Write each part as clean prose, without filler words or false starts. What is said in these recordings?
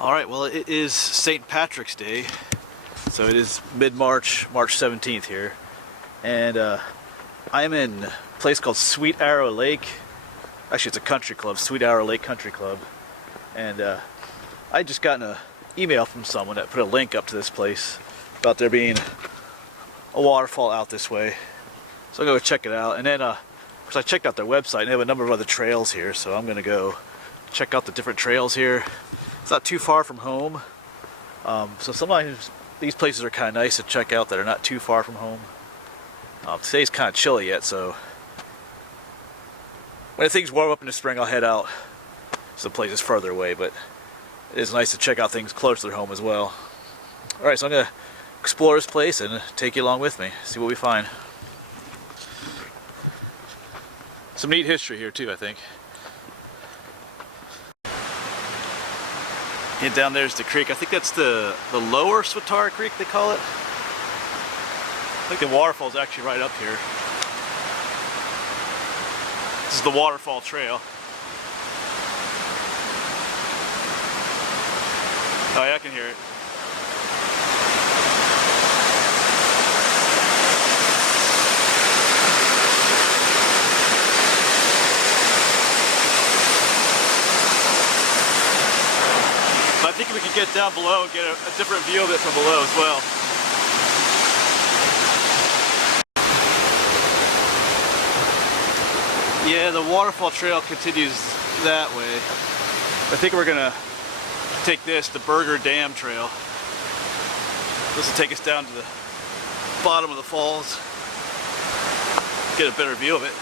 Alright, well it is St. Patrick's Day, so it is mid-March, March 17th here, and I'm in a place called Sweet Arrow Lake. Actually, it's a country club, Sweet Arrow Lake Country Club, and I just gotten an email from someone that put a link up to this place about there being a waterfall out this way, so I'm going to go check it out. And then, of course, I checked out their website, and they have a number of other trails here, so I'm going to go check out the different trails here. It's not too far from home, so sometimes these places are kind of nice to check out that are not too far from home. Today's kind of chilly yet, so when things warm up in the spring, I'll head out some places further away, but it is nice to check out things closer to home as well. Alright, so I'm going to explore this place and take you along with me, see what we find. Some neat history here too, I think. And down there's the creek. I think that's the lower Swatara Creek, they call it. I think the waterfall's actually right up here. This is the Waterfall Trail. Oh yeah, I can hear it. I think we can get down below and get a different view of it from below as well. Yeah, the waterfall trail continues that way. I think we're gonna take the Burger Dam Trail. This will take us down to the bottom of the falls, get a better view of it.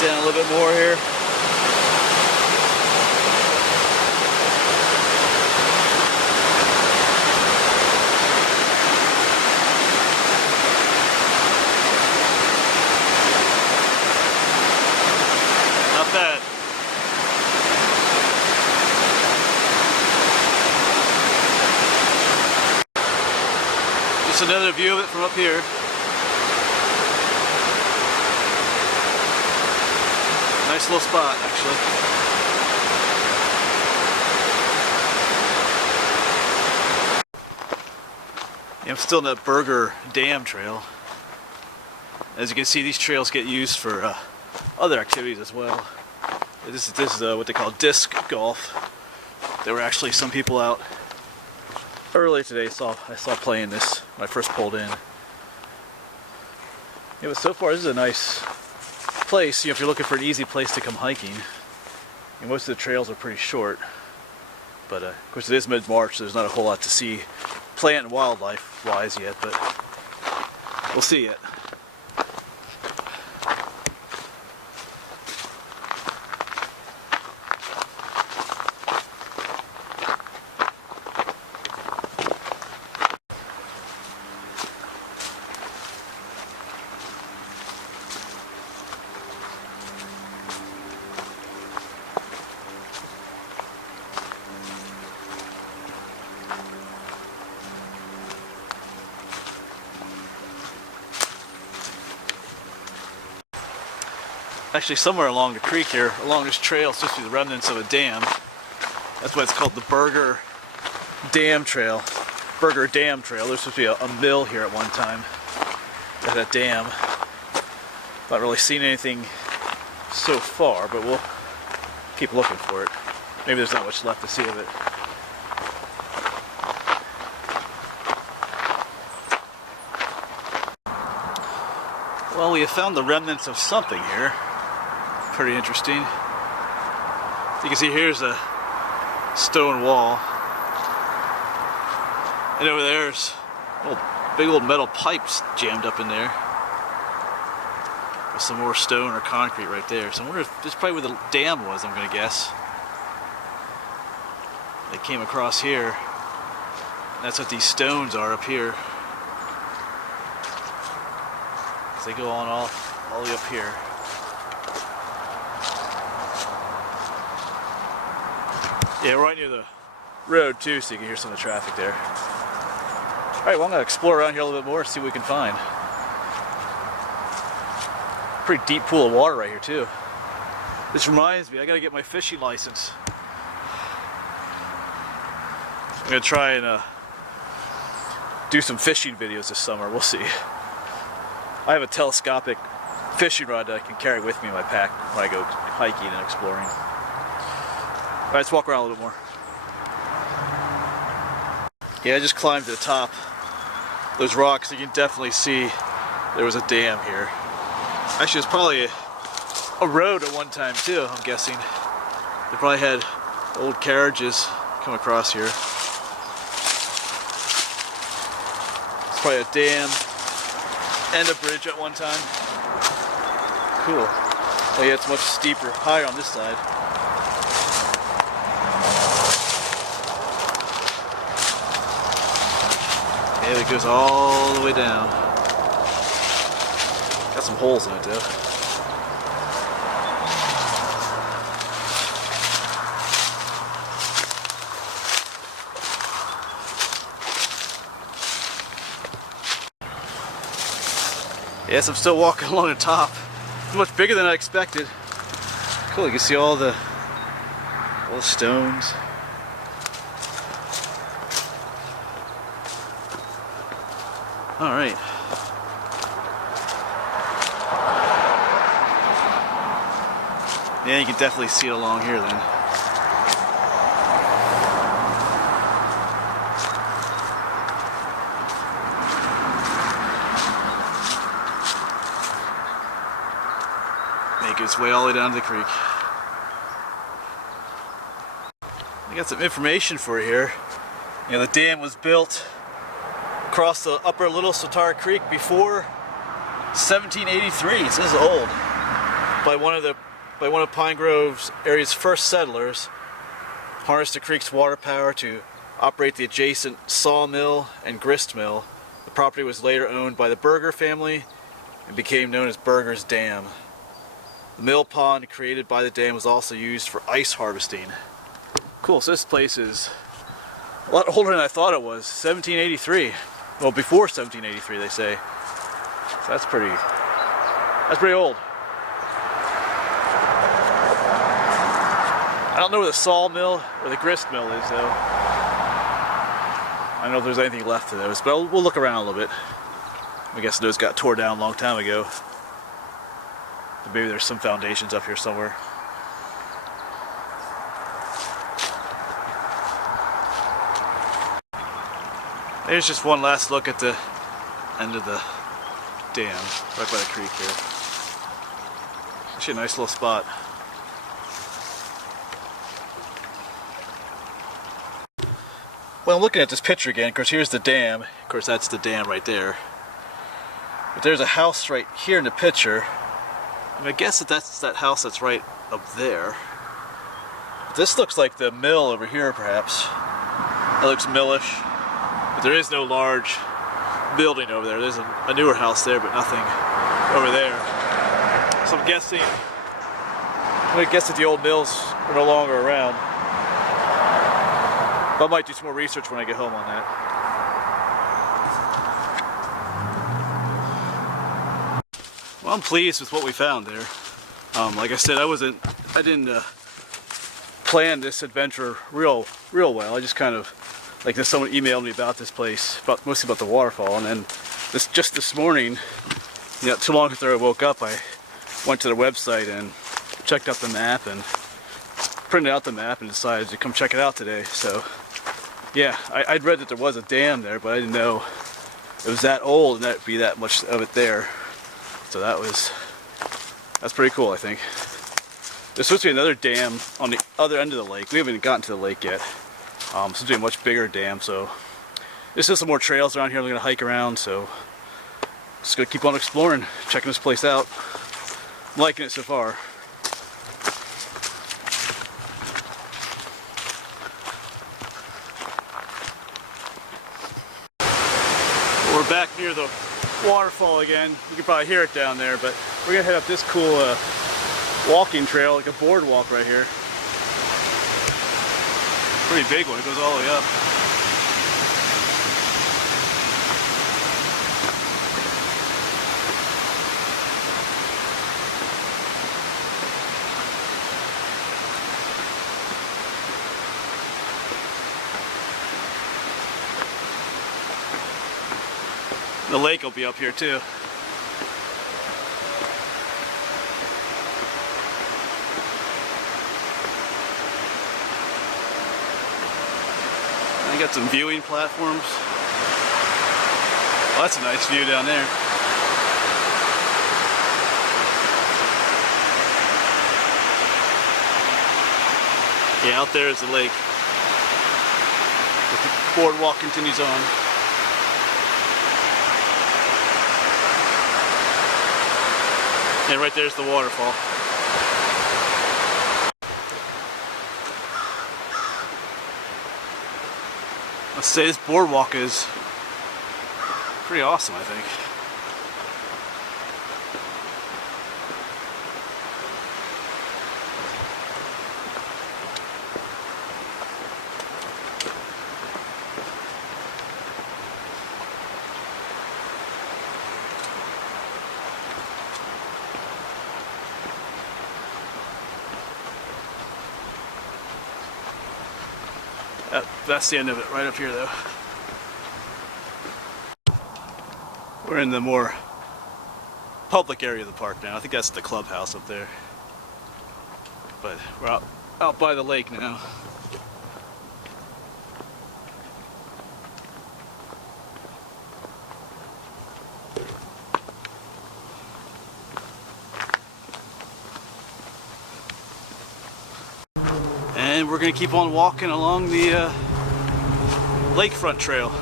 Down a little bit more here. Not bad. Just another view of it from up here. Nice little spot, actually. I'm still in that Burger Dam Trail. As you can see, these trails get used for other activities as well. This is what they call disc golf. There were actually some people out early today. I saw playing this when I first pulled in. Yeah, but so far this is a nice place. If you're looking for an easy place to come hiking, and most of the trails are pretty short, but of course it is mid-March, so there's not a whole lot to see plant and wildlife wise yet, but we'll see it. Actually, somewhere along the creek here, along this trail, is supposed to be the remnants of a dam. That's why it's called the Burger Dam Trail. Burger Dam Trail. There's supposed to be a mill here at one time. At a dam. Not really seen anything so far, but we'll keep looking for it. Maybe there's not much left to see of it. Well, we have found the remnants of something here. Pretty interesting. You can see here's a stone wall, and over there's big old metal pipes jammed up in there with some more stone or concrete right there. So I wonder if this is probably where the dam was, I'm gonna guess. They came across here. That's what these stones are up here. They go on all the way up here. Yeah, right near the road too, so you can hear some of the traffic there. Alright, well I'm gonna explore around here a little bit more, see what we can find. Pretty deep pool of water right here too. This reminds me, I gotta get my fishing license. I'm gonna try and do some fishing videos this summer, we'll see. I have a telescopic fishing rod that I can carry with me in my pack when I go hiking and exploring. Alright, let's walk around a little bit more. Yeah, I just climbed to the top. Those rocks, you can definitely see there was a dam here. Actually, it's probably a road at one time too, I'm guessing. They probably had old carriages come across here. It's probably a dam and a bridge at one time. Cool. Oh yeah, it's much steeper, higher on this side. Yeah, it goes all the way down. Got some holes in it though. Yes, I'm still walking along the top. It's much bigger than I expected. Cool, you can see all the stones. All right. Yeah, you can definitely see it along here then. Make its way all the way down to the creek. I got some information for you here. You know, the dam was built across the upper Little Sotar Creek before 1783. So this is old. By one of Pine Grove's area's first settlers, harnessed the creek's water power to operate the adjacent sawmill and grist mill. The property was later owned by the Berger family and became known as Berger's Dam. The mill pond created by the dam was also used for ice harvesting. Cool, so this place is a lot older than I thought it was. 1783. Well, before 1783 they say. So that's pretty old. I don't know where the sawmill or the grist mill is though. I don't know if there's anything left of those, but we'll look around a little bit. I guess those got tore down a long time ago. But maybe there's some foundations up here somewhere. There's just one last look at the end of the dam, right by the creek here. Actually a nice little spot. Well, I'm looking at this picture again. Of course, here's the dam. Of course, that's the dam right there. But there's a house right here in the picture. And I guess that's that house that's right up there. But this looks like the mill over here, perhaps. That looks millish. But there is no large building over there. There's a newer house there, but nothing over there. So I'm gonna guess that the old mills are no longer around. But I might do some more research when I get home on that. Well, I'm pleased with what we found there. Like I said, I didn't plan this adventure real well. I just kind of, like someone emailed me about this place, mostly about the waterfall, and then just this morning, not too long after I woke up, I went to their website and checked out the map and printed out the map and decided to come check it out today. So yeah, I'd read that there was a dam there, but I didn't know it was that old and that'd be that much of it there. So that's pretty cool, I think. There's supposed to be another dam on the other end of the lake. We haven't even gotten to the lake yet. It's supposed to be a much bigger dam, so there's still some more trails around here I'm gonna hike around, so just gonna keep on exploring, checking this place out. I'm liking it so far. Back near the waterfall again. You can probably hear it down there, but we're gonna head up this cool walking trail, like a boardwalk right here. Pretty big one, it goes all the way up. The lake will be up here too. I got some viewing platforms. Oh, that's a nice view down there. Yeah, out there is the lake. The boardwalk continues on. And right there's the waterfall. Let's say this boardwalk is pretty awesome, I think. That's the end of it, right up here though. We're in the more public area of the park now. I think that's the clubhouse up there. But we're out by the lake now. And we're gonna keep on walking along the Lakefront trail.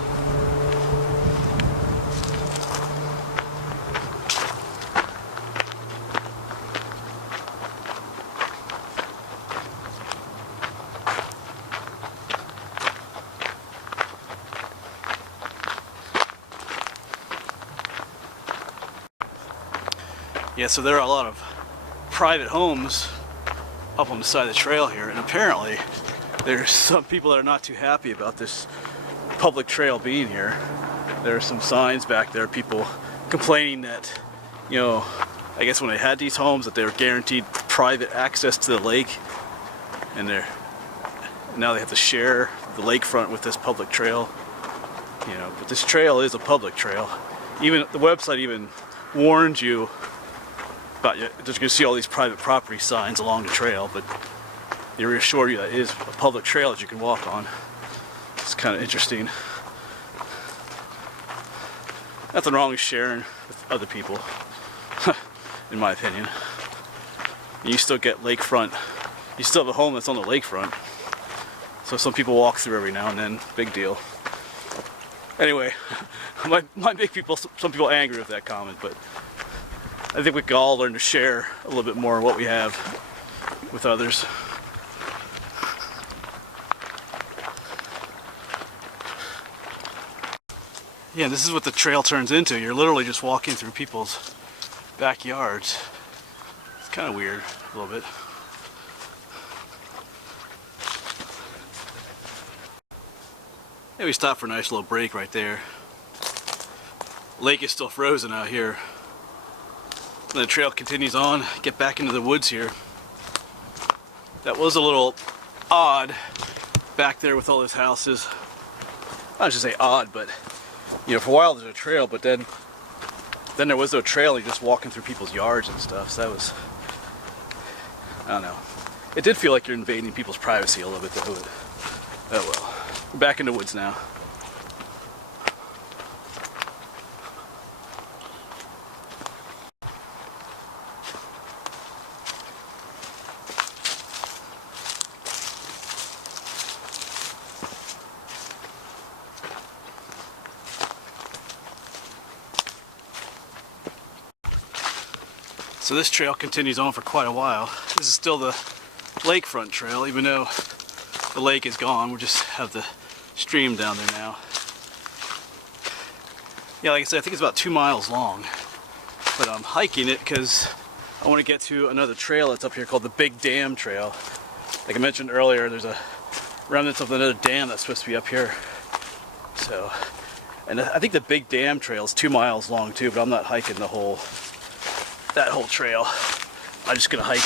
Yeah, so there are a lot of private homes up on the side of the trail here, and apparently there's some people that are not too happy about this public trail being here. There are some signs back there, people complaining that, you know, I guess when they had these homes that they were guaranteed private access to the lake, and now they have to share the lakefront with this public trail. You know, but this trail is a public trail. Even the website even warns you about you're going to see all these private property signs along the trail, but they reassure you that it is a public trail that you can walk on. It's kind of interesting. Nothing wrong with sharing with other people, in my opinion. You still get lakefront. You still have a home that's on the lakefront. So some people walk through every now and then. Big deal. Anyway, might make some people angry with that comment, but I think we can all learn to share a little bit more of what we have with others. Yeah, this is what the trail turns into. You're literally just walking through people's backyards. It's kind of weird, a little bit. Yeah, we stopped for a nice little break right there. Lake is still frozen out here. The trail continues on, get back into the woods here. That was a little odd back there with all those houses. I should say odd, but you know, for a while there's a trail, but then there was no trail. You're just walking through people's yards and stuff. So that was, I don't know. It did feel like you're invading people's privacy a little bit though. But, oh well. We're back in the woods now. So this trail continues on for quite a while. This is still the lakefront trail, even though the lake is gone. We just have the stream down there now. Yeah, like I said, I think it's about 2 miles long, but I'm hiking it because I want to get to another trail that's up here called the Big Dam Trail. Like I mentioned earlier, there's a remnants of another dam that's supposed to be up here. So, and I think the Big Dam Trail is 2 miles long too, but I'm not hiking that whole trail. I'm just gonna hike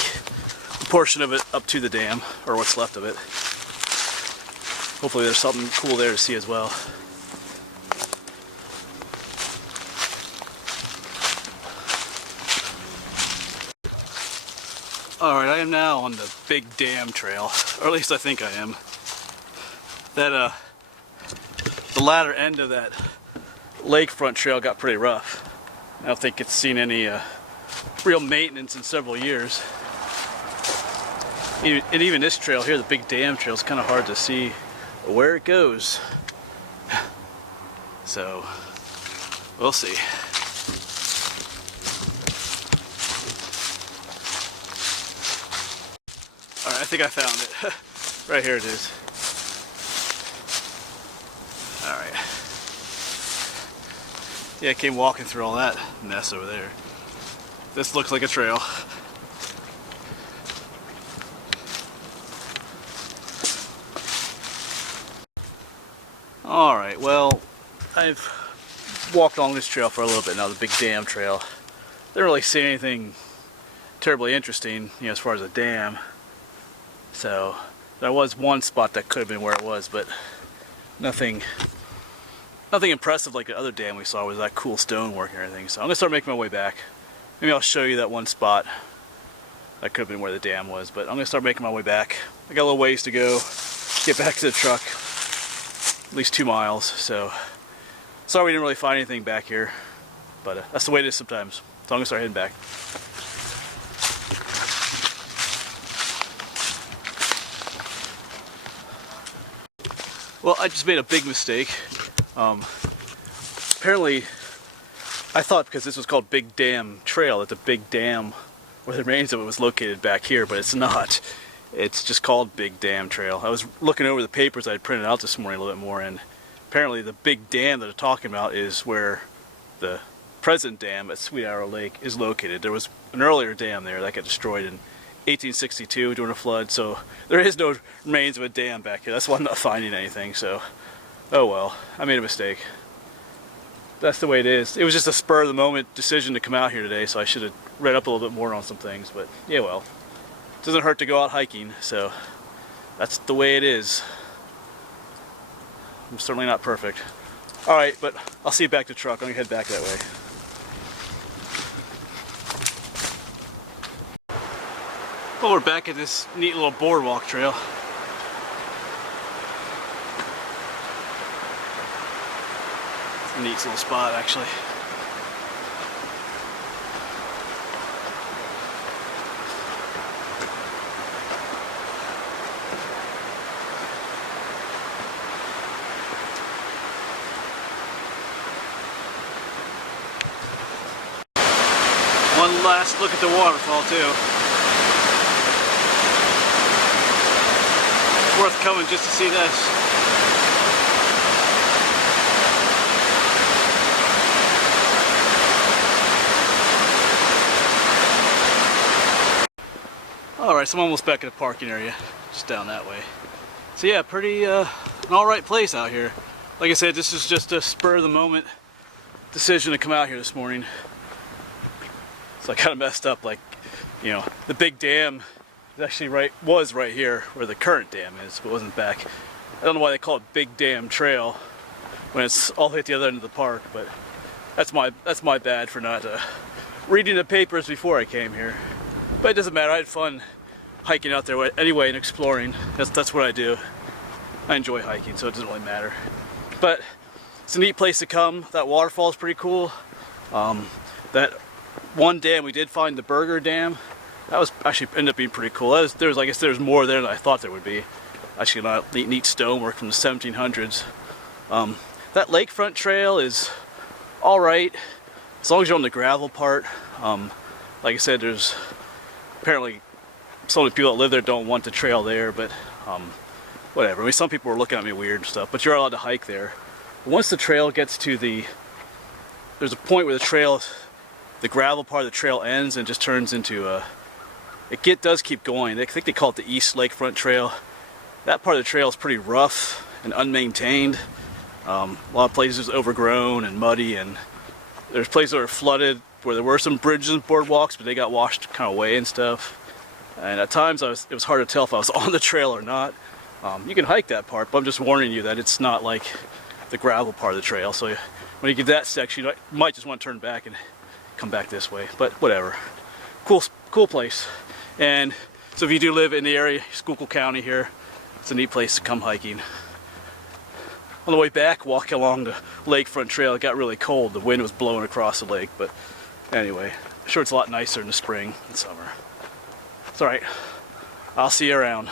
a portion of it up to the dam, or what's left of it. Hopefully there's something cool there to see as well. Alright, I am now on the Big Dam Trail, or at least I think I am. That, the latter end of that Lakefront trail got pretty rough. I don't think it's seen any real maintenance in several years. And even this trail here, the Big Dam Trail, is kind of hard to see where it goes. So, we'll see. Alright, I think I found it. Right here it is. Alright. Yeah, I came walking through all that mess over there. This looks like a trail. Alright, well, I've walked along this trail for a little bit now, the Big Dam Trail. Didn't really see anything terribly interesting, you know, as far as a dam. So, there was one spot that could have been where it was, but nothing impressive like the other dam we saw with that cool stonework and everything. So I'm gonna start making my way back. Maybe I'll show you that one spot that could have been where the dam was, but I'm gonna start making my way back. I got a little ways to go, get back to the truck, at least 2 miles. So sorry we didn't really find anything back here, but that's the way it is sometimes. So I'm gonna start heading back. Well, I just made a big mistake. Apparently, I thought because this was called Big Dam Trail that the big dam where the remains of it was located back here, but it's not. It's just called Big Dam Trail. I was looking over the papers I had printed out this morning a little bit more, and apparently the big dam that they're talking about is where the present dam at Sweet Arrow Lake is located. There was an earlier dam there that got destroyed in 1862 during a flood, so there is no remains of a dam back here. That's why I'm not finding anything, so oh well, I made a mistake. That's the way it is. It was just a spur of the moment decision to come out here today, so I should have read up a little bit more on some things, but yeah, well, it doesn't hurt to go out hiking, so that's the way it is. I'm certainly not perfect. Alright, but I'll see you back to the truck. I'm gonna head back that way. Well, we're back at this neat little boardwalk trail. It's a neat little spot, actually. One last look at the waterfall, too. Worth coming just to see this. Alright, so I'm almost back at the parking area, just down that way. So yeah, pretty an alright place out here. Like I said, this is just a spur of the moment decision to come out here this morning. So I kind of messed up, like, you know, the big dam is actually was right here where the current dam is, but it wasn't back. I don't know why they call it Big Dam Trail when it's all the way at the other end of the park, but that's my bad for not reading the papers before I came here. But it doesn't matter. I had fun hiking out there anyway and exploring. That's what I do. I enjoy hiking, so it doesn't really matter. But it's a neat place to come. That waterfall is pretty cool. That one dam we did find, the Burger Dam, that was actually ended up being pretty cool. I guess there's more there than I thought there would be. Actually, a lot of neat stonework from the 1700s. That Lakefront trail is all right as long as you're on the gravel part. Like I said, there's apparently so many people that live there don't want the trail there, but whatever. I mean, some people were looking at me weird and stuff, but you're allowed to hike there. Once the trail gets to the there's a point where the gravel part of the trail ends and just turns into does keep going. I think they call it the East Lakefront Trail. That part of the trail is pretty rough and unmaintained. A lot of places overgrown and muddy, and there's places that are flooded where there were some bridges and boardwalks, but they got washed kind of away and stuff. And at times it was hard to tell if I was on the trail or not. You can hike that part, but I'm just warning you that it's not like the gravel part of the trail. So when you get that section, you might just want to turn back and come back this way, but whatever. Cool place. And so if you do live in the area, Schuylkill County here, it's a neat place to come hiking. On the way back, walking along the Lakefront Trail, it got really cold. The wind was blowing across the lake, but anyway, I'm sure it's a lot nicer in the spring and summer. It's alright. I'll see you around.